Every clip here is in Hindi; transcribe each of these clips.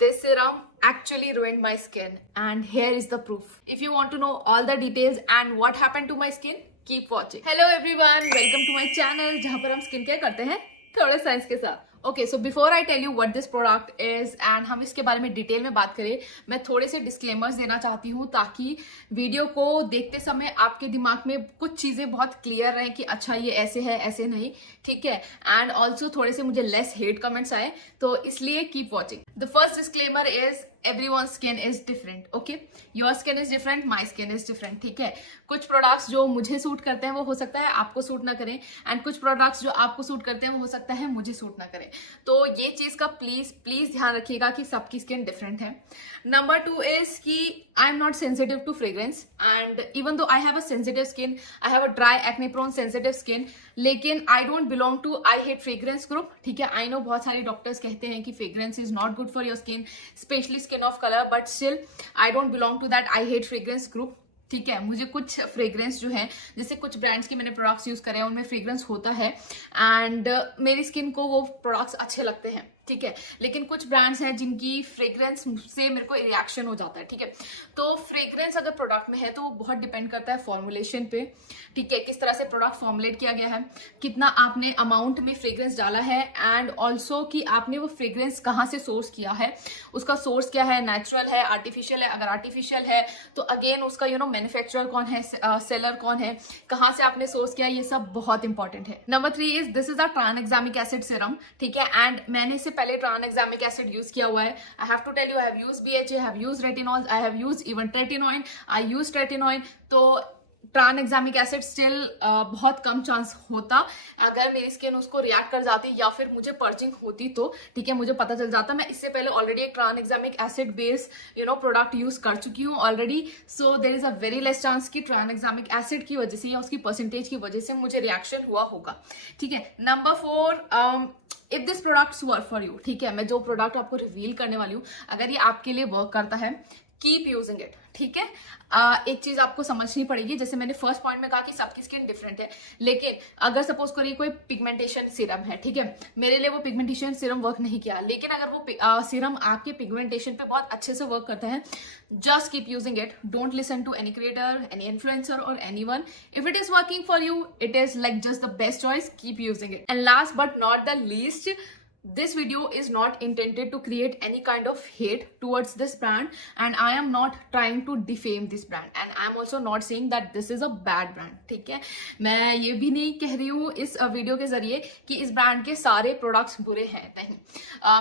this serum actually ruined my skin, and here is the proof. If you want to know all the details and what happened to my skin, keep watching. Hello everyone, welcome to my channel जहाँ पर हम स्किन केयर करते हैं थोड़े साइंस के साथ. Okay, so before I tell you what this product is and हम इसके बारे में डिटेल में बात करें, मैं थोड़े से डिस्क्लेमर्स देना चाहती हूँ ताकि वीडियो को देखते समय आपके दिमाग में कुछ चीजें बहुत क्लियर रहें कि अच्छा ये ऐसे है ऐसे नहीं, ठीक है. एंड ऑल्सो थोड़े से मुझे लेस हेट कमेंट्स आए, तो इसलिए keep watching. The first disclaimer is everyone's skin is different. Okay, your skin is different, my skin is different. ठीक है, कुछ प्रोडक्ट्स जो मुझे सूट करते हैं वो हो सकता है आपको सूट ना करें, एंड कुछ प्रोडक्ट्स जो आपको सूट करते हैं वो हो सकता है मुझे सूट ना करें. तो ये चीज का प्लीज प्लीज ध्यान रखिएगा कि सबकी स्किन डिफरेंट है. नंबर 2 इज कि I am not sensitive to fragrance, and even though I have a sensitive skin, I have a dry acne prone sensitive skin, लेकिन I don't belong to I hate fragrance group. ठीक है, आई नो बहुत सारे डॉक्टर्स कहते हैं कि fragrance is not good for your skin, specially skin of colour, but still I don't belong to that I hate fragrance group. ठीक है, मुझे कुछ फ्रेग्रेंस जो है, जैसे कुछ ब्रांड्स के मैंने प्रोडक्ट्स यूज करे हैं उनमें फ्रेग्रेंस होता है एंड मेरी स्किन को वो प्रोडक्ट्स अच्छे लगते हैं. ठीक है, लेकिन कुछ ब्रांड्स हैं जिनकी फ्रेग्रेंस से मेरे को रिएक्शन हो जाता है. ठीक है, तो फ्रेग्रेंस अगर प्रोडक्ट में है तो वो बहुत डिपेंड करता है फॉर्मुलेशन पे. ठीक है, किस तरह से प्रोडक्ट फॉर्मुलेट किया गया है, कितना आपने अमाउंट में फ्रेग्रेंस डाला है, एंड ऑल्सो कि आपने वो फ्रेग्रेंस कहाँ से सोर्स किया है, उसका सोर्स क्या है, नेचुरल है, आर्टिफिशियल है. अगर आर्टिफिशियल है तो अगेन उसका मैन्युफैक्चरर कौन है, सेलर कौन है, कहाँ से आपने सोर्स किया, ये सब बहुत इंपॉर्टेंट है. Number 3 is this is a tranexamic acid serum. ठीक है, एंड मैंने इसे पहले ट्रांएग्जामिक एसिड यूज किया हुआ है. I have to tell you, I have used BHA, I have used retinol, I have used even tretinoin, I used tretinoin. तो ट्रांएग्जामिक एसिड स्टिल बहुत कम चांस होता अगर मेरी स्किन उसको रिएक्ट कर जाती या फिर मुझे पर्चिंग होती तो. ठीक है, मुझे पता चल जाता. मैं इससे पहले ऑलरेडी एक tranexamic acid based product use कर चुकी हूँ already, so there is a very less chance कि ट्रांएग्जामिक एसिड की वजह से या उसकी परसेंटेज की वजह से मुझे रिएक्शन हुआ होगा. ठीक है, number 4, if this products work for you. ठीक है, मैं जो प्रोडक्ट आपको रिवील करने वाली हूँ, अगर ये आपके लिए वर्क करता है, कीप यूजिंग इट. ठीक है, एक चीज आपको समझनी पड़ेगी, जैसे मैंने फर्स्ट पॉइंट में कहा कि सबकी स्किन डिफरेंट है, लेकिन अगर सपोज करिए कोई पिगमेंटेशन सीरम है, ठीक है, मेरे लिए वो पिगमेंटेशन सीरम वर्क नहीं किया, लेकिन अगर वो सीरम आपके पिगमेंटेशन पे बहुत अच्छे से वर्क करता है, just keep using it. Don't listen to any creator, any influencer और anyone. If it is working for you, it is like just the best choice. Keep using it. And last but not the least, this video is not intended to create any kind of hate towards this brand, and I am not trying to defame this brand, and I am also not saying that this is a bad brand. ठीक है, मैं ये भी नहीं कह रही हूँ इस वीडियो के जरिए कि इस ब्रांड के सारे प्रोडक्ट्स बुरे हैं, नहीं.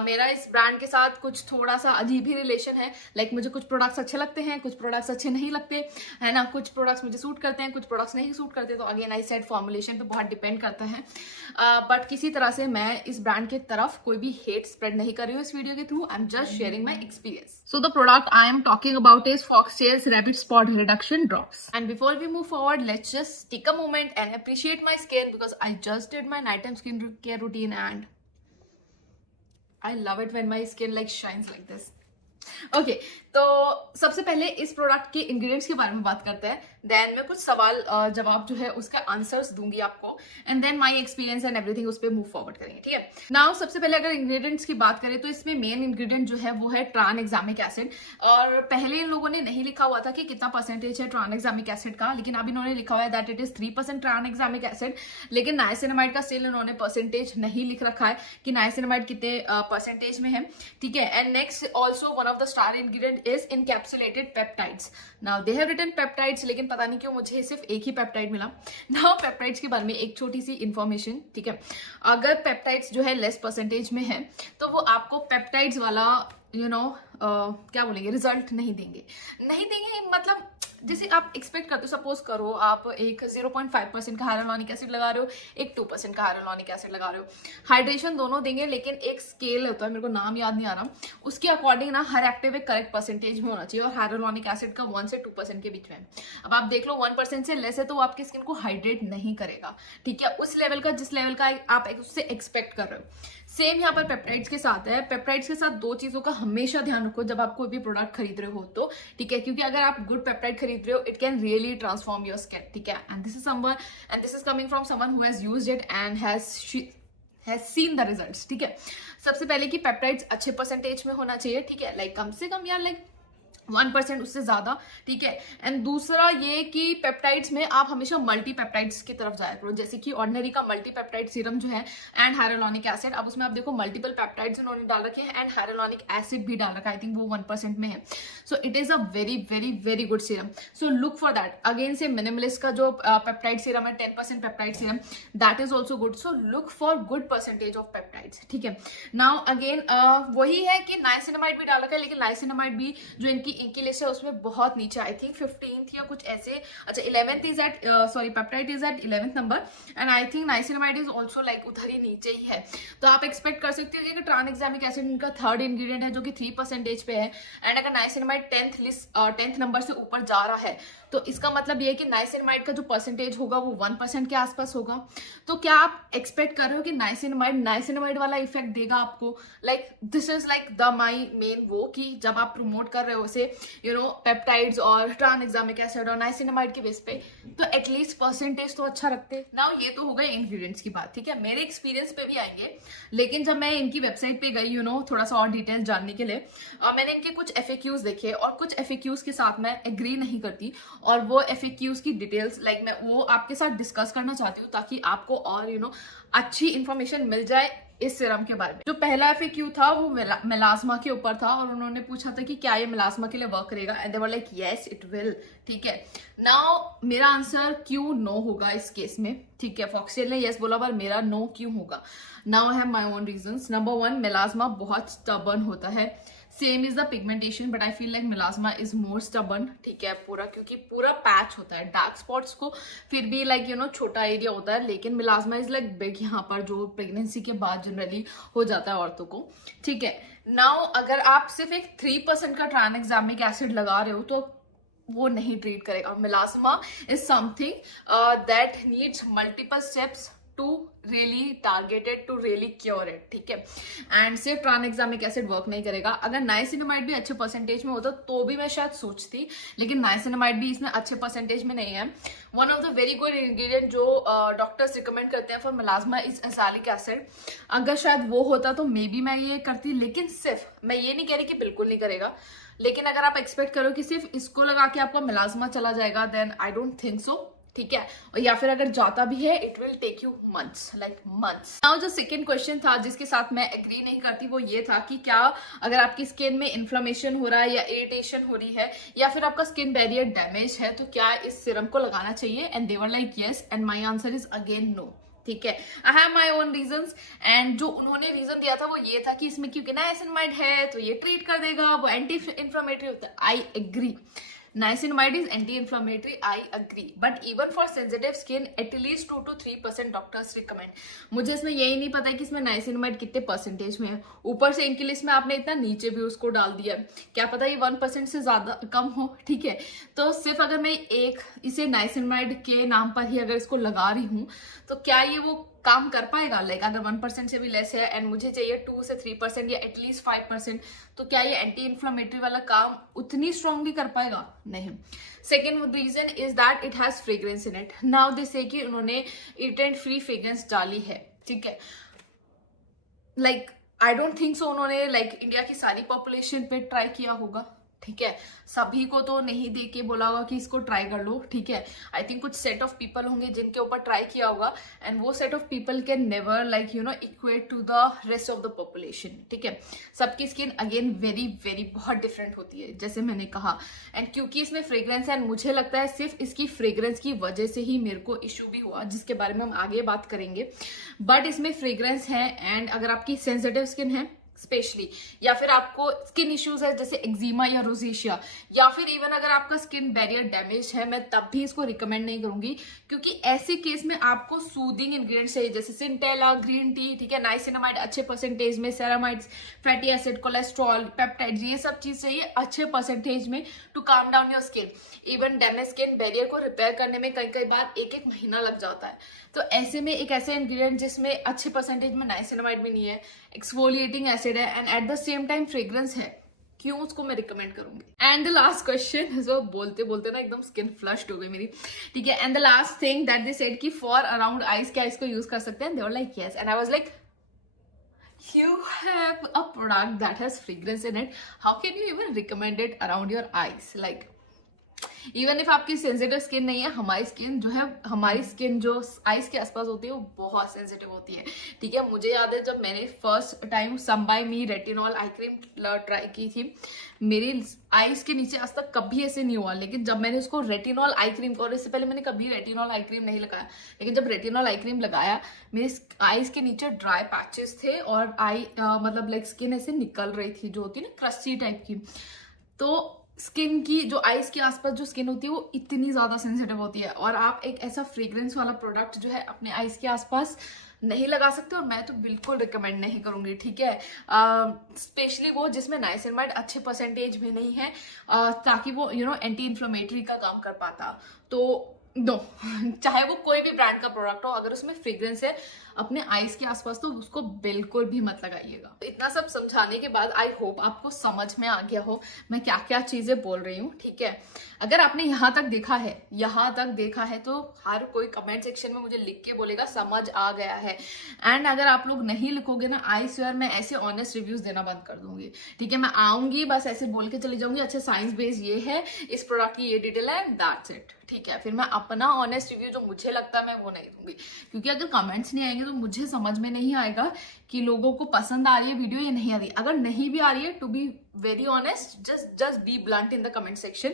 मेरा इस ब्रांड के साथ कुछ थोड़ा सा अजीब ही रिलेशन है. लाइक मुझे कुछ प्रोडक्ट्स अच्छे लगते हैं, कुछ प्रोडक्ट्स अच्छे नहीं लगते, है ना. कुछ प्रोडक्ट्स मुझे सूट करते हैं, कुछ प्रोडक्ट्स नहीं सूट करते. तो अगेन आई सेड फॉर्मुलेशन पे बहुत डिपेंड करता है, बट किसी तरह से मैं इस ब्रांड के तरफ कोई भी हेट स्प्रेड नहीं कर रही हूँ इस वीडियो के through. I am just sharing my experience. So the product I am talking about is Foxtale's rapid spot reduction drops. And before we move forward, let's just take a moment and appreciate my skin, because I just did my night time skin care routine and I love it when my skin like shines like this. Okay, तो सबसे पहले इस प्रोडक्ट के इंग्रेडिएंट्स के बारे में बात करते हैं, देन मैं कुछ सवाल जवाब जो है उसका आंसर्स दूंगी आपको, and then my experience and everything उस पर मूव फॉरवर्ड करेंगे. ठीक है, नाउ सबसे पहले अगर इंग्रेडिएंट्स की बात करें तो इसमें मेन इंग्रेडिएंट जो है वो है ट्रांएग्जामिक एसिड. और पहले इन लोगों ने नहीं लिखा हुआ था कि कितना परसेंटेज है ट्रांएग्जामिक एसिड का, लेकिन अब इन्होंने लिखा हुआ है दैट इट इज 3% ट्रांएग्जामिक एसिड. लेकिन नाइसिनामाइड का स्टिल इन्होंने परसेंटेज नहीं लिख रखा है कि नाइसिनामाइड कितने परसेंटेज में है. ठीक है, and next also one of the star ingredient is encapsulated peptides. Now they have written peptides, लेकिन पता नहीं क्यों मुझे सिर्फ एक ही पेप्टाइड मिला. Now peptides के बारे में एक छोटी सी इंफॉर्मेशन. ठीक है, अगर पेप्टाइड्स जो है लेस परसेंटेज में है तो वो आपको पेप्टाइड्स वाला क्या बोलेंगे, रिजल्ट नहीं देंगे. मतलब जैसे आप एक्सपेक्ट करते हो, सपोज करो आप एक 0.5% का हाइलुरोनिक एसिड लगा रहे हो, एक 2% का हाइलुरोनिक एसिड लगा रहे हो, हाइड्रेशन दोनों देंगे, लेकिन एक स्केल होता है, मेरे को नाम याद नहीं आ रहा, उसके अकॉर्डिंग ना हर एक्टिव एक करेक्ट परसेंटेज में होना चाहिए, और हाइलुरोनिक एसिड का 1 से 2% के बीच में. अब आप देख लो 1% से लेस है तो वो आपकी स्किन को हाइड्रेट नहीं करेगा. ठीक है, उस लेवल का जिस लेवल का आप उससे एक्सपेक्ट कर रहे हो. सेम यहाँ पर पेप्टाइड्स के साथ है. पेप्टाइड्स के साथ दो चीजों का हमेशा ध्यान रखो जब आप कोई भी प्रोडक्ट खरीद रहे हो तो. ठीक है, क्योंकि अगर आप गुड पेप्टाइड खरीद रहे हो, it can really transform your skin. ठीक है, and this is coming from someone who has used it and has has seen the results, ठीक है। सबसे पहले कि पेप्टाइड्स अच्छे परसेंटेज में होना चाहिए, ठीक है, लाइक कम से कम यार लाइक 1% उससे ज्यादा, ठीक है। एंड दूसरा ये कि पेप्टाइड्स में आप हमेशा मल्टी पेप्टाइड्स की तरफ जाया करो, जैसे कि ऑर्डिनरी का मल्टी पेप्टाइड सीरम जो है एंड हाइलुरोनिक एसिड, अब उसमें आप देखो मल्टीपल पेप्टाइड्स उन्होंने डाल रखे हैं एंड हाइलुरोनिक एसिड भी डाल रखा है, आई थिंक वो 1% में है। So it is a very very very good serum, so look for that. Again से मिनिमलिस्ट का जो पेप्टाइड सीरम है 10% peptide serum, that is also good, so look for good percentage of peptides, ठीक है। नाउ अगेन वही है कि नाइसिनामाइड भी डाल रखा है, लेकिन नाइसिनामाइड भी जो इनकी लिस्ट है उसमें बहुत नीचे, आई थिंक 15th या कुछ ऐसे, अच्छा 11th is at sorry peptide is at 11th number and I think niacinamide is also like उधर ही नीचे ही है। तो आप एक्सपेक्ट कर सकते हो कि ट्रांएग्जामिक एसिड इनका थर्ड इंग्रेडिएंट है जो कि 3% पे है, एंड अगर नाइसिनामाइड 10th नंबर से ऊपर जा रहा है तो इसका मतलब ये है कि नाइसिनामाइड का जो परसेंटेज होगा वो 1% के आसपास होगा। तो क्या आप एक्सपेक्ट कर रहे हो कि नाइसिनामाइड वाला इफेक्ट देगा आपको? Like this is like the my main वो कि जब आप प्रमोट कर रहे हो उसे पेप्टाइड्स और ट्रांएग्जामिक एसिड और नाइसिनामाइड के बेस पे, तो एटलीस्ट परसेंटेज तो अच्छा रखते। नाउ ये तो हो गए इंग्रेडिएंट्स की बात, ठीक है। मेरे एक्सपीरियंस पे भी आएंगे, लेकिन जब मैं इनकी वेबसाइट पे गई थोड़ा सा और डिटेल्स जानने के लिए, मैंने इनके कुछ FAQs देखे और कुछ FAQs के साथ मैं एग्री नहीं करती, और वो FAQs की डिटेल्स लाइक मैं वो आपके साथ डिस्कस करना चाहती हूँ ताकि आपको और अच्छी इंफॉर्मेशन मिल जाए इस सीरम के बारे में। जो पहला FAQ था वो मेलास्मा के ऊपर था और उन्होंने पूछा था कि क्या ये मेलास्मा के लिए वर्क करेगा, and they were like yes it will, ठीक है। नाउ मेरा आंसर क्यों नो होगा इस केस में, ठीक है। फॉक्सटेल ने यस बोला पर मेरा नो क्यों होगा? Now I have my own reasons. Number 1, melasma बहुत स्टबर्न होता है, same is the pigmentation, but I feel like melasma is more stubborn, ठीक है। पूरा क्योंकि पूरा पैच होता है, डार्क स्पॉट्स को फिर भी लाइक छोटा एरिया होता है, लेकिन मेलास्मा इज लाइक बिग यहाँ पर, जो प्रेगनेंसी के बाद जनरली हो जाता है औरतों को, ठीक है। नाउ अगर आप सिर्फ एक 3% का ट्रांएग्जामिक एसिड लगा रहे हो तो वो नहीं ट्रीट करेगा। Melasma is something that needs multiple steps to really targeted to really cure it, ठीक है। एंड सिर्फ ट्रांएग्जामिक एसिड वर्क नहीं करेगा। अगर नाइसिनामाइड भी अच्छे परसेंटेज में होता तो भी मैं शायद सोचती, लेकिन नाइसिनामाइड भी इसमें अच्छे परसेंटेज में नहीं है। One of the very good ingredient जो डॉक्टर्स रिकमेंड करते हैं फॉर मेलास्मा इज एसालिक एसिड, अगर शायद वो होता तो मे बी मैं ये करती, लेकिन सिर्फ, मैं ये नहीं कह रही कि बिल्कुल नहीं करेगा, लेकिन अगर आप एक्सपेक्ट करो कि सिर्फ इसको लगा के आपका मेलास्मा चला जाएगा, then I don't think so, ठीक है। और या फिर अगर जाता भी है it will take you months, like months. Now जो सेकंड क्वेश्चन था जिसके साथ मैं एग्री नहीं करती वो ये था कि क्या अगर आपकी स्किन में इन्फ्लेमेशन हो रहा है या इरिटेशन हो रही है या फिर आपका स्किन बैरियर डैमेज है तो क्या इस सीरम को लगाना चाहिए? And they were like yes, and my answer is again no, ठीक है। I have my own reasons, and जो उन्होंने रीजन दिया था वो ये था कि इसमें क्योंकि नाइसिनामाइड है तो ये ट्रीट कर देगा, वो एंटी इन्फ्लेमेटरी होता है। I agree, niacinamide is anti-inflammatory, I agree, but even for sensitive skin at least 2 to 3% doctors recommend. मुझे इसमें यही नहीं पता है कि इसमें नाइसिनामाइड कितने परसेंटेज में है, ऊपर से इनकी लिस्ट में आपने इतना नीचे भी उसको डाल दिया, क्या पता ये 1% से ज्यादा कम हो, ठीक है। तो सिर्फ अगर मैं एक इसे नाइसिनामाइड के नाम पर ही अगर इसको लगा रही हूँ तो क्या ये वो काम कर पाएगा? लाइक अगर 1% से भी लेस है एंड मुझे चाहिए 2 से 3% या एटलीस्ट 5%, तो क्या ये एंटी इन्फ्लेमेटरी वाला काम उतनी स्ट्रांगली कर पाएगा? नहीं। Second reason is that it has fragrance in it. Now this है कि उन्होंने इरिटेंट फ्री फ्रेग्रेंस डाली है, ठीक है। लाइक आई डोंट थिंक सो उन्होंने लाइक इंडिया की सारी पॉपुलेशन पे ट्राई किया होगा, ठीक है। सभी को तो नहीं दे के बोला होगा कि इसको ट्राई कर लो, ठीक है। आई थिंक कुछ सेट ऑफ पीपल होंगे जिनके ऊपर ट्राई किया होगा, एंड वो set of people can never like equate to the rest of the population, ठीक है। सबकी स्किन अगेन वेरी वेरी बहुत डिफरेंट होती है जैसे मैंने कहा, एंड क्योंकि इसमें फ्रेग्रेंस है, मुझे लगता है सिर्फ इसकी फ्रेग्रेंस की वजह से ही मेरे को इशू भी हुआ, जिसके बारे में हम आगे बात करेंगे। बट इसमें फ्रेग्रेंस है, एंड अगर आपकी सेंसिटिव स्किन है स्पेशली, या फिर आपको स्किन इश्यूज है जैसे एक्जिमा या रोजेशिया, या फिर इवन अगर आपका स्किन बैरियर डैमेज है, मैं तब भी इसको रिकमेंड नहीं करूंगी, क्योंकि ऐसे केस में आपको सूदिंग इंग्रेडिएंट्स चाहिए जैसे सिंटेला, ग्रीन टी, ठीक है, नाइसिनामाइड अच्छे परसेंटेज में, ceramides, fatty acid, cholesterol, peptides, ये सब चीज चाहिए अच्छे परसेंटेज में to calm down your skin. Even damage skin barrier को रिपेयर करने में कई बार 1 महीना लग जाता है। तो ऐसे में एक ऐसे इंग्रेडिएंट जिसमें अच्छे परसेंटेज में नाइसिनामाइड भी नहीं है, एक्सफोलिएटिंग एसिड है, and at the same time fragrance है, क्यों उसको मैं रिकमेंड करूंगी? एंड द लास्ट क्वेश्चन, जो बोलते बोलते ना एकदम स्किन फ्लश्ड हो गई मेरी, ठीक है। And the last thing that they said कि फॉर अराउंड आईज क्या इसको यूज कर सकते हैं? They were like yes, and I was like You have a product that has fragrance in it. How can you even recommend it around your eyes? Like, even if आपकी सेंसिटिव स्किन नहीं है, हमारी स्किन जो है, हमारी स्किन जो आईज के आसपास होती है वो बहुत सेंसिटिव होती है, ठीक है। मुझे याद है जब मैंने फर्स्ट टाइम सम बाय मी रेटिनॉल आई क्रीम ट्राई की थी, मेरी आईज के नीचे आज तक कभी ऐसे नहीं हुआ। लेकिन जब मैंने उसको रेटिनॉल आई क्रीम को, और इससे पहले मैंने कभी रेटिनॉल आई क्रीम नहीं लगाया, लेकिन जब रेटिनॉल आई क्रीम लगाया, मेरे आईज के नीचे ड्राई पैचेस थे और मतलब लाइक स्किन ऐसे निकल रही थी, जो होती है ना क्रस्टी टाइप की। तो स्किन की जो आईज के आसपास जो स्किन होती है वो इतनी ज्यादा सेंसिटिव होती है, और आप एक ऐसा फ्रेग्रेंस वाला प्रोडक्ट जो है अपने आईज के आसपास नहीं लगा सकते, और मैं तो बिल्कुल रिकमेंड नहीं करूंगी, ठीक है। स्पेशली वो जिसमें नाइसिनमाइड अच्छे परसेंटेज में नहीं है, ताकि वो एंटी इन्फ्लेमेटरी का काम कर पाता। तो दो चाहे वो कोई भी ब्रांड का प्रोडक्ट हो, अगर उसमें फ्रेग्रेंस है अपने आईज के आसपास तो उसको बिल्कुल भी मत लगाइएगा। इतना सब समझाने के बाद आई होप आपको समझ में आ गया हो मैं क्या क्या चीजें बोल रही हूँ, ठीक है। अगर आपने यहाँ तक देखा है तो हर कोई कमेंट सेक्शन में मुझे लिख के बोलेगा समझ आ गया है। एंड अगर आप लोग नहीं लिखोगे ना, आई स्वेयर मैं ऐसे ऑनेस्ट रिव्यूज देना बंद कर दूंगी, ठीक है। मैं आऊंगी बस ऐसे बोल के चली जाऊंगी, अच्छा साइंस बेस ये है, इस प्रोडक्ट की ये डिटेल है, दैट्स इट, ठीक है। फिर मैं अपना ऑनेस्ट रिव्यू जो मुझे लगता है मैं वो नहीं दूंगी, क्योंकि अगर कमेंट्स नहीं आएंगे तो मुझे समझ में नहीं आएगा कि लोगों को पसंद आ रही है वीडियो या नहीं आ रही। अगर नहीं भी आ रही है, to be very honest, just be blunt in the comment section,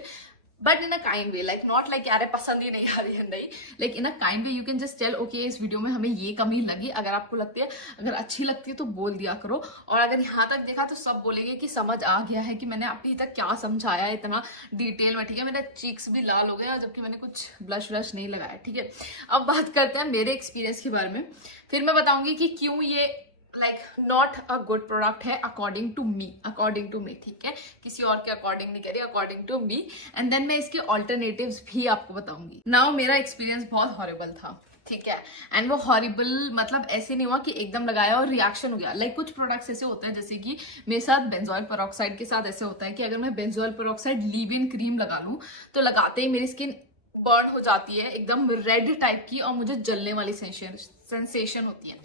but in a kind way, like not like यार पसंद ही नहीं आ रही है, नहीं, like in a kind way you can just tell okay इस वीडियो में हमें ये कमी लगी। अगर आपको लगती है, अगर अच्छी लगती है तो बोल दिया करो। और अगर यहाँ तक देखा तो सब बोलेंगे कि समझ आ गया है कि मैंने अभी तक क्या समझाया इतना डिटेल में, ठीक है। मेरे चीक्स भी लाल हो गए, जबकि मैंने कुछ ब्लश व्लश नहीं लगाया, ठीक है। अब बात करते हैं मेरे एक्सपीरियंस के बारे में, फिर मैं बताऊंगी कि क्यों ये like not a good product है अकॉर्डिंग टू मी, ठीक है। किसी और के अकॉर्डिंग नहीं करी, according to me. And then मैं इसके ऑल्टरनेटिव्स भी आपको बताऊंगी। नाउ मेरा एक्सपीरियंस बहुत हॉरिबल था, ठीक है। एंड वो हॉरिबल मतलब ऐसे नहीं हुआ कि एकदम लगाया और रिएक्शन हो गया। लाइक कुछ प्रोडक्ट्स ऐसे होते हैं, जैसे कि मेरे साथ बेंजोइल पेरोक्साइड के साथ ऐसे होता है कि अगर मैं बेंजोइल पेरोक्साइड लीव इन क्रीम लगा लूं तो लगाते ही मेरी स्किन बर्न हो जाती है, एकदम रेड टाइप की, और मुझे जलने वाली सेंसेशन होती है,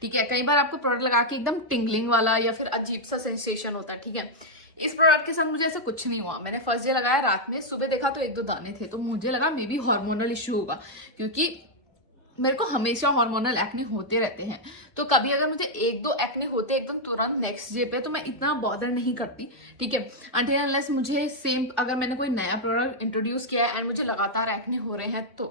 ठीक है। कई बार आपको प्रोडक्ट लगा के एकदम टिंगलिंग वाला या फिर अजीब सा सेंसेशन होता है, ठीक है। इस प्रोडक्ट के साथ मुझे ऐसा कुछ नहीं हुआ। मैंने फर्स्ट डे लगाया रात में, सुबह देखा तो 1-2 दाने थे, तो मुझे लगा मे बी हार्मोनल इश्यू होगा, क्योंकि मेरे को हमेशा हार्मोनल एक्ने होते रहते हैं। तो कभी अगर मुझे 1-2 एक्ने होते एकदम तुरंत नेक्स्ट डे पे, तो मैं इतना बॉदर नहीं करती, ठीक है। अनटिल अनलेस मुझे सेम, अगर मैंने कोई नया प्रोडक्ट इंट्रोड्यूस किया है एंड मुझे लगातार एक्ने हो रहे हैं तो,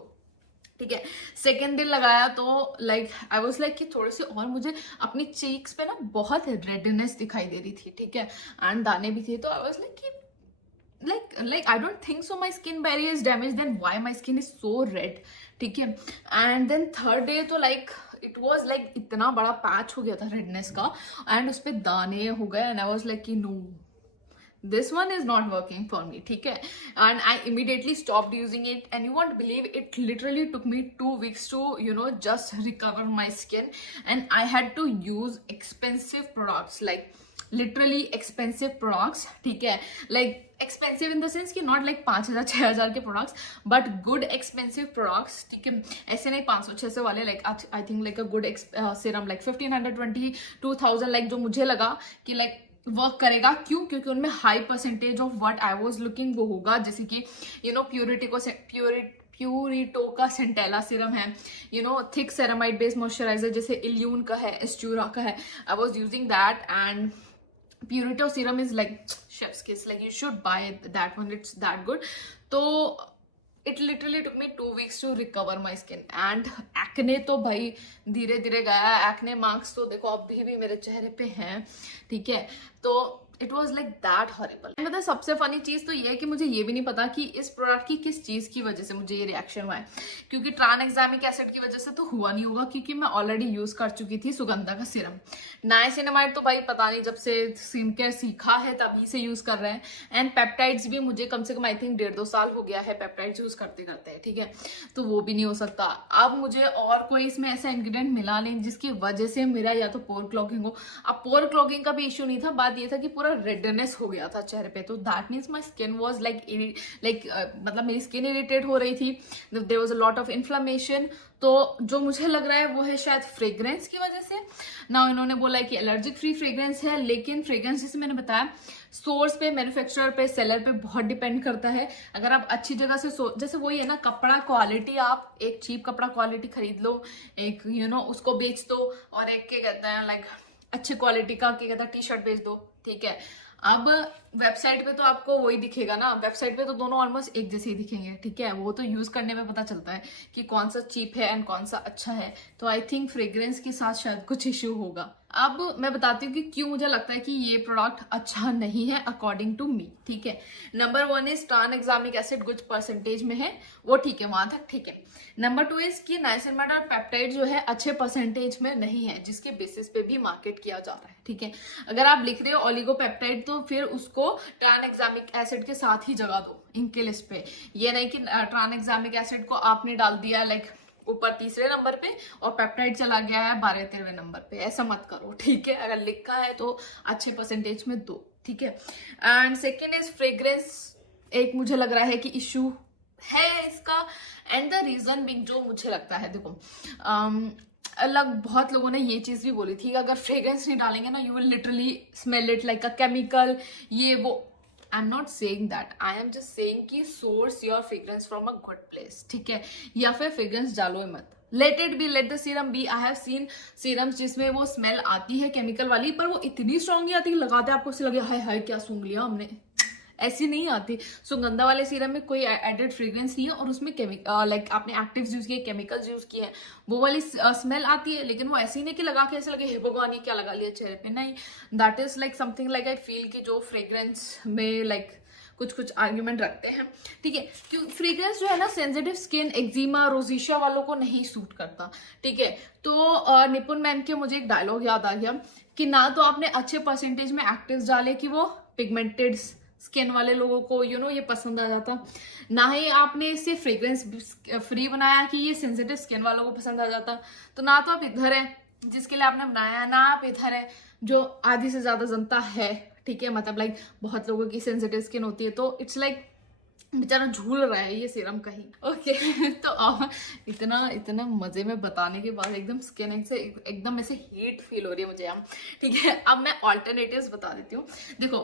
ठीक है। सेकेंड दिन लगाया तो लाइक आई वाज लाइक कि थोड़े से और मुझे अपनी चीक्स पे ना बहुत रेडनेस दिखाई दे रही थी, ठीक है। एंड दाने भी थे, तो आई वाज लाइक कि like I don't think so my skin barrier is damaged, then why my skin is so red, ठीक है। एंड देन थर्ड डे तो लाइक इट वॉज लाइक इतना बड़ा पैच हो गया था रेडनेस का, एंड उस पर दाने हो गए, एंड आई वॉज लाइक कि no this one is not working for me, ठीक है। and I immediately stopped using it, and you won't believe it literally took me 2 weeks to just recover my skin, and I had to use expensive products, like literally expensive products, ठीक है। like expensive in the sense कि not like 5,000-6,000 के products, but good expensive products, ठीक है। ऐसे नहीं 500-600 वाले, like I think like a good serum like 1,500-22,000, like जो मुझे लगा कि like वर्क करेगा। क्यों? क्योंकि उनमें high percentage of what I was looking वो होगा, जैसे कि प्यूरिटो का सेंटेला सीरम है, थिक सेरामाइड बेस्ड मॉइस्चराइजर जैसे इल्यून का है, एस्टूरा का है, I was using that. And Purito serum is like chef's kiss, like you should buy that one, it's that good. तो it literally took me 2 weeks to recover my skin. And acne तो भाई धीरे धीरे गया, एक्ने मार्क्स तो देखो अभी भी मेरे चेहरे पे हैं, ठीक है। तो it was like that horrible. मतलब सबसे फनी चीज तो ये है कि मुझे ये भी नहीं पता कि इस प्रोडक्ट की किस चीज की वजह से मुझे ये रिएक्शन हुआ है, क्योंकि ट्रांएग्जामिक एसिड की वजह से तो हुआ नहीं होगा, क्योंकि मैं ऑलरेडी यूज कर चुकी थी सुगंधा का सीरम। नाइसिनामाइड तो भाई पता नहीं, जब से स्किन केयर सीखा है तभी से यूज कर रहे हैं। एंड पेप्टाइड्स भी मुझे कम से कम आई थिंक 1.5-2 साल हो गया है पेप्टाइड्स यूज करते करते, ठीक है। तो वो भी नहीं हो सकता। अब मुझे और कोई इसमें ऐसा इंग्रेडिएंट मिला नहीं जिसकी वजह से मेरा या तो पोर क्लॉगिंग हो। अब पोर क्लॉगिंग का भी इश्यू नहीं था, बात ये था कि पूरा पूरा रेडनेस हो गया था चेहरे पे, तो that means my skin was like मतलब मेरी स्किन इरिटेट हो रही थी, there was a lot of inflammation. तो जो मुझे लग रहा है वो है शायद फ्रेग्रेंस की वजह से। ना इन्होंने बोला है कि एलर्जिक फ्री फ्रेग्रेंस है, लेकिन फ्रेग्रेंस जैसे मैंने बताया सोर्स पे, मैन्युफैक्चरर पे, सेलर पे बहुत डिपेंड करता है। अगर आप अच्छी जगह से जैसे वही है ना, कपड़ा क्वालिटी, आप एक चीप कपड़ा क्वालिटी खरीद लो, एक उसको बेच दो, और एक क्या कहते हैं लाइक अच्छी क्वालिटी का क्या कहता है टी शर्ट बेच दो, ठीक है। अब वेबसाइट पे तो आपको वही दिखेगा ना, वेबसाइट पे तो दोनों ऑलमोस्ट एक जैसे ही दिखेंगे, ठीक है। वो तो यूज करने में पता चलता है कि कौन सा चीप है एंड कौन सा अच्छा है। तो आई थिंक फ्रेग्रेंस के साथ शायद कुछ इश्यू होगा। अब मैं बताती हूँ कि क्यों मुझे लगता है कि ये प्रोडक्ट अच्छा नहीं है अकॉर्डिंग टू मी, ठीक है। नंबर 1 इज ट्रांएग्जामिक एसिड कुछ परसेंटेज में है, वो ठीक है, वहां तक ठीक है। नंबर 2 इज कि नाइसिनमेट और पेप्टाइड जो है अच्छे परसेंटेज में नहीं है, जिसके बेसिस पे भी मार्केट किया जा रहा है, ठीक है। अगर आप लिख रहे हो ओलिगोपेप्टाइड तो फिर उसको ट्रांएग्जामिक एसिड के साथ ही जगह दो इनके लिस्ट पे। ये नहीं कि ट्रांएग्जामिक एसिड को आपने डाल दिया लाइक ऊपर तीसरे नंबर पे और पेप्टाइड चला गया है 12-13वें नंबर पे, ऐसा मत करो, ठीक है। अगर लिखा है तो अच्छे परसेंटेज में दो, ठीक है। एंड सेकेंड इज फ्रेग्रेंस, एक मुझे लग रहा है कि इश्यू है इसका। एंड द रीजन बिंग जो मुझे लगता है, देखो बहुत लोगों ने ये चीज भी बोली थी कि अगर फ्रेग्रेंस नहीं डालेंगे ना, you will literally smell it like a chemical, ये वो। I am not saying that, I am just saying कि source your fragrance from a good place, ठीक है। या फिर फ्रेग्रेंस डालो ही मत, let it be, let the serum be. I have seen serums जिसमें वो स्मेल आती है केमिकल वाली, पर वो इतनी स्ट्रांग नहीं आती कि लगाते आपको उससे लगे हाय हाय क्या सूंघ लिया हमने, ऐसी नहीं आती। सुगंधा वाले सीरम में कोई एडेड फ्रेग्रेंस नहीं है और उसमें लाइक आपने एक्टिव्स यूज किए, केमिकल्स यूज किए हैं, वो वाली स्मेल आती है। लेकिन वो ऐसी नहीं कि लगा के ऐसे लगे हे भगवान ये क्या लगा लिया चेहरे पे, नहीं। That is like something like I feel कि जो फ्रेग्रेंस में लाइक कुछ आर्ग्यूमेंट रखते हैं, ठीक है। क्यों फ्रेग्रेंस जो है ना सेंसिटिव स्किन, एक्जिमा, रोजिशिया वालों को नहीं सूट करता, ठीक है। तो निपुण मैम के मुझे एक डायलॉग याद आ गया कि ना तो आपने अच्छे परसेंटेज में एक्टिव्स डाले कि वो पिगमेंटेड स्किन वाले लोगों को ये पसंद आ जाता, ना ही आपने इसे फ्रेग्रेंस फ्री बनाया कि ये सेंसिटिव स्किन वालों को पसंद आ जाता। तो ना तो आप इधर है जिसके लिए आपने बनाया, ना आप इधर है जो आधी से ज्यादा जनता है, ठीक है। मतलब लाइक बहुत लोगों की सेंसिटिव स्किन होती है, तो इट्स लाइक बेचारा झूल रहा है ये सीरम कहीं, ओके। तो अब इतना मजे में बताने के बाद एकदम स्किन से एकदम ऐसे हीट फील हो रही है मुझे यहाँ, ठीक है। अब मैं ऑल्टरनेटिव्स बता देती हूँ। देखो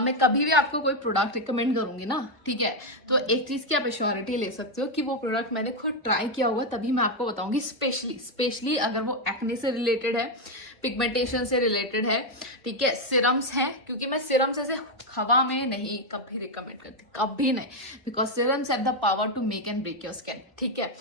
मैं कभी भी आपको कोई प्रोडक्ट रिकमेंड करूंगी ना, ठीक है, तो एक चीज की आप एश्योरिटी ले सकते हो कि वो प्रोडक्ट मैंने खुद ट्राई किया होगा, तभी मैं आपको बताऊंगी। स्पेशली अगर वो एक्ने से रिलेटेड है, पिगमेंटेशन से रिलेटेड है, ठीक है, सिरम्स हैं, क्योंकि मैं सिरम्स ऐसे हवा में नहीं कभी रिकमेंड करती, कभी नहीं, because serums have the power to make and break your skin, ठीक है।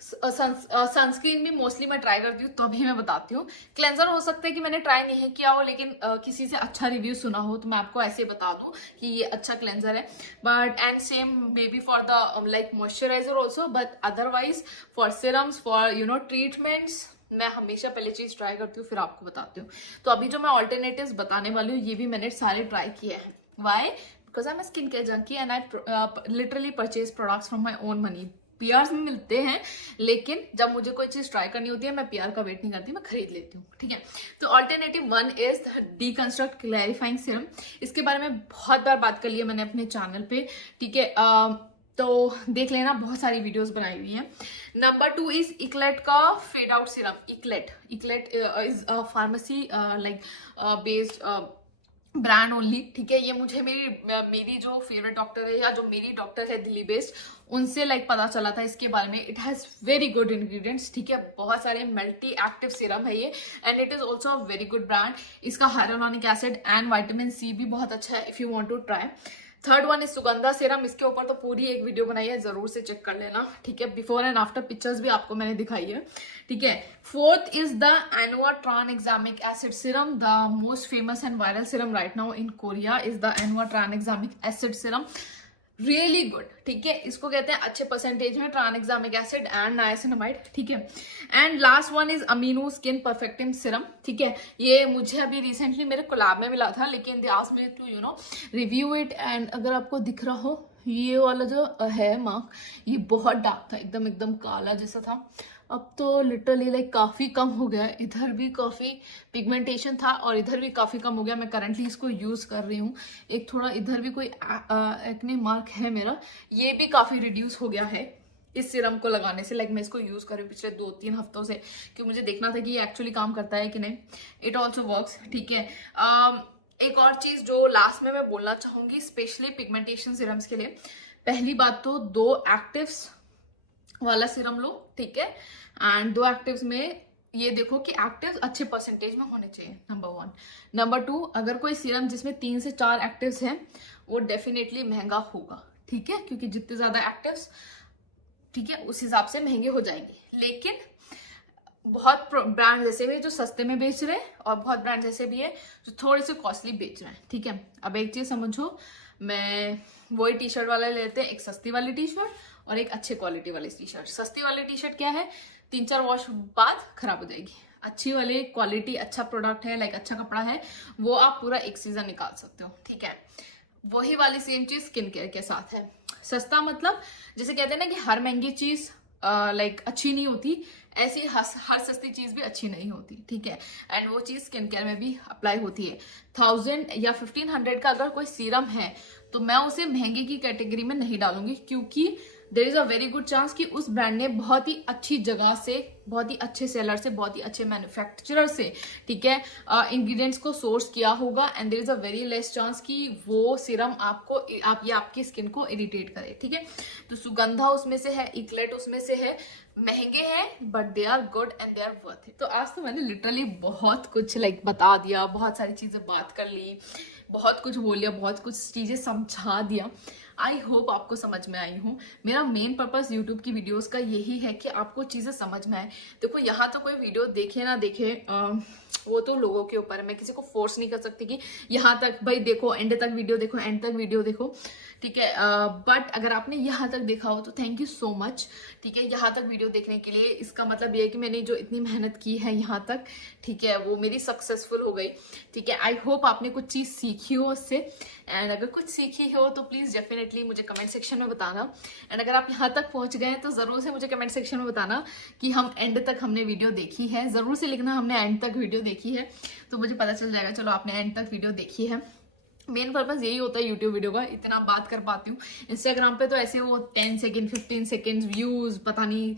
सनस्क्रीन भी मोस्टली मैं ट्राई करती हूँ, तो अभी मैं बताती हूँ। क्लेंजर हो सकता है कि मैंने ट्राई नहीं किया हो, लेकिन किसी से अच्छा रिव्यू सुना हो तो मैं आपको ऐसे बता दूं कि ये अच्छा क्लेंजर है। But and same may be for the like moisturiser also, but otherwise for serums, for treatments, मैं हमेशा पहले चीज ट्राई करती हूँ फिर आपको बताती हूँ। तो अभी जो मैं ऑल्टरनेटिव्स बताने वाली हूँ ये भी मैंने सारे ट्राई किए हैं। Why? Because I am skin care junkie and I literally purchase products from my own money. PR में मिलते हैं, लेकिन जब मुझे कोई चीज ट्राई करनी होती है मैं पीआर का वेट नहीं करती, मैं खरीद लेती हूँ, ठीक है। तो alternative 1 is deconstruct clarifying serum. इसके बारे में बहुत बार बात कर ली है मैंने अपने चैनल पे, ठीक है, तो देख लेना, बहुत सारी वीडियोस बनाई हुई हैं। नंबर 2 इज इक्लेट का fade out serum. Eclat is pharmacy like based brand only, ठीक है। ये मुझे मेरी जो फेवरेट डॉक्टर है या जो मेरी डॉक्टर है दिल्ली बेस्ड, उनसे लाइक पता चला था इसके बारे में। It has very good ingredients, ठीक है, बहुत सारे मल्टी एक्टिव सीरम है ये, and it is also a very good brand. इसका hyaluronic acid and vitamin C भी बहुत अच्छा है if you want to try. Third 1 is Suganda serum. इसके ऊपर तो पूरी एक वीडियो बनाई है, जरूर से चेक कर लेना, ठीक है। बिफोर एंड आफ्टर पिक्चर्स भी आपको मैंने दिखाई है, ठीक है। Fourth is the Anua tranexamic acid serum, the most famous and viral serum right now in Korea is the Anua tranexamic acid serum. Really good, ठीक है। इसको कहते हैं अच्छे परसेंटेज में ट्रांएग्जामिक एसिड एंड नाइसिनामाइड, ठीक है। And last 1 is amino skin perfecting serum, ठीक है। ये मुझे अभी रिसेंटली मेरे कोलैब में मिला था, लेकिन they asked me to review it. And अगर आपको दिख रहा हो ये वाला जो है मार्क, ये बहुत डार्क था, एकदम काला जैसा था, अब तो लिटरली लाइक काफ़ी कम हो गया, इधर भी काफ़ी पिगमेंटेशन था और इधर भी काफ़ी कम हो गया। मैं करंटली इसको यूज़ कर रही हूँ। एक थोड़ा इधर भी कोई एक्ने मार्क है मेरा, ये भी काफ़ी रिड्यूस हो गया है इस सीरम को लगाने से। लाइक मैं इसको यूज़ कर रही हूँ पिछले 2-3 हफ्तों से, क्योंकि मुझे देखना था कि ये एक्चुअली काम करता है कि नहीं। इट ऑल्सो वर्क्स, ठीक है। एक और चीज़ जो लास्ट में मैं बोलना चाहूँगी स्पेशली पिगमेंटेशन सीरम्स के लिए, पहली बात तो 2 एक्टिव्स वाला सीरम लो, ठीक है। एंड 2 एक्टिव्स में ये देखो कि एक्टिव्स अच्छे परसेंटेज में होने चाहिए, नंबर 1। नंबर 2, अगर कोई सीरम जिसमें 3 से 4 एक्टिव्स हैं वो डेफिनेटली महंगा होगा, ठीक है, क्योंकि जितने ज्यादा एक्टिव्स, ठीक है, उस हिसाब से महंगे हो जाएंगे। लेकिन बहुत ब्रांड ऐसे भी है जो सस्ते में बेच रहे हैं और बहुत ब्रांड ऐसे भी है जो थोड़े से कॉस्टली बेच रहे हैं, ठीक है। अब एक चीज समझो, मैं वही टी शर्ट वाला लेते हैं, एक सस्ती वाली टी शर्ट और एक अच्छे क्वालिटी वाली टी शर्ट। सस्ती वाली टी शर्ट क्या है, 3-4 वॉश बाद खराब हो जाएगी। अच्छी वाली क्वालिटी, अच्छा प्रोडक्ट है, लाइक अच्छा कपड़ा है, वो आप पूरा एक सीजन निकाल सकते हो, ठीक है। वही वाली सेम चीज स्किन केयर के साथ है। सस्ता मतलब जैसे कहते हैं ना कि हर महंगी चीज लाइक अच्छी नहीं होती, ऐसी हर सस्ती चीज भी अच्छी नहीं होती, ठीक है। एंड वो चीज स्किन केयर में भी अप्लाई होती है। 1000 या 1500 का अगर कोई सीरम है तो मैं उसे महंगे की कैटेगरी में नहीं डालूंगी, क्योंकि there is a very good chance कि उस ब्रांड ने बहुत ही अच्छी जगह से, बहुत ही अच्छे सेलर से, बहुत ही अच्छे मैन्युफैक्चरर से, ठीक है, इंग्रेडिएंट्स को सोर्स किया होगा। And there is a very less chance कि वो सीरम आपकी स्किन को इरिटेट करे, ठीक है। तो सुगंधा उसमें से है, इक्लेट उसमें से है, महंगे हैं but they are good and they are worth it. तो आज तो मैंने लिटरली बहुत कुछ लाइक बता दिया, बहुत सारी चीजें बात कर ली, बहुत कुछ बोल लिया, बहुत कुछ चीजें समझा दिया। आई होप आपको समझ में आई हूँ। मेरा मेन पर्पस यूट्यूब की वीडियोस का यही है कि आपको चीजें समझ में आए। देखो यहाँ तो कोई वीडियो देखे ना देखे, वो तो लोगों के ऊपर है, मैं किसी को फोर्स नहीं कर सकती कि यहाँ तक भाई देखो, एंड तक वीडियो देखो, एंड तक वीडियो देखो, ठीक है। बट अगर आपने यहाँ तक देखा हो तो थैंक यू सो मच, ठीक है, यहाँ तक वीडियो देखने के लिए। इसका मतलब ये है कि मैंने जो इतनी मेहनत की है यहाँ तक, ठीक है, वो मेरी सक्सेसफुल हो गई, ठीक है। आई होप आपने कुछ चीज सीखी हो उससे। एंड अगर कुछ सीखी हो तो प्लीज डेफिनेटली मुझे कमेंट सेक्शन में बताना। एंड अगर आप यहाँ तक पहुंच गए तो जरूर से मुझे कमेंट सेक्शन में बताना कि हम एंड तक हमने वीडियो देखी है। जरूर से लिखना हमने एंड तक वीडियो देखी है, तो मुझे पता चल जाएगा चलो आपने एंड तक वीडियो देखी है। मेन पर्पस यही होता है यूट्यूब वीडियो का, इतना बात कर पाती हूँ। इंस्टाग्राम पे तो ऐसे वो 10 सेकेंड 15 सेकेंड व्यूज, पता नहीं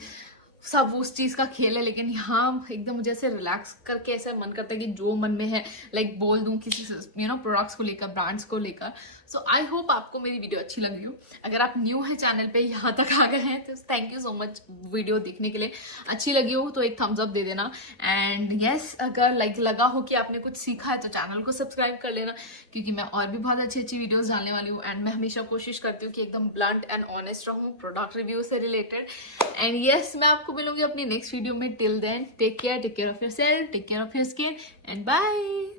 सब उस चीज का खेल है। लेकिन यहाँ एकदम मुझे ऐसे रिलैक्स करके ऐसा मन करता है कि जो मन में है लाइक बोल दूं किसी प्रोडक्ट्स को लेकर, ब्रांड्स को लेकर। सो आई होप आपको मेरी वीडियो अच्छी लगी हो। अगर आप न्यू है चैनल पे, यहाँ तक आ गए हैं, तो thank you so much video देखने के लिए। अच्छी लगी हो तो एक थम्स अप दे देना। एंड यस, अगर लाइक लगा हो कि आपने कुछ सीखा है तो चैनल को सब्सक्राइब कर लेना, क्योंकि मैं और भी बहुत अच्छी अच्छी वीडियोस डालने वाली हूँ। एंड मैं हमेशा कोशिश करती हूँ कि एकदम ब्लंट एंड ऑनेस्ट रहूँ प्रोडक्ट रिव्यू से रिलेटेड। एंड यस, मैं आपको मिलूंगी अपनी नेक्स्ट वीडियो में। Till then take care of yourself, take care of your skin and bye.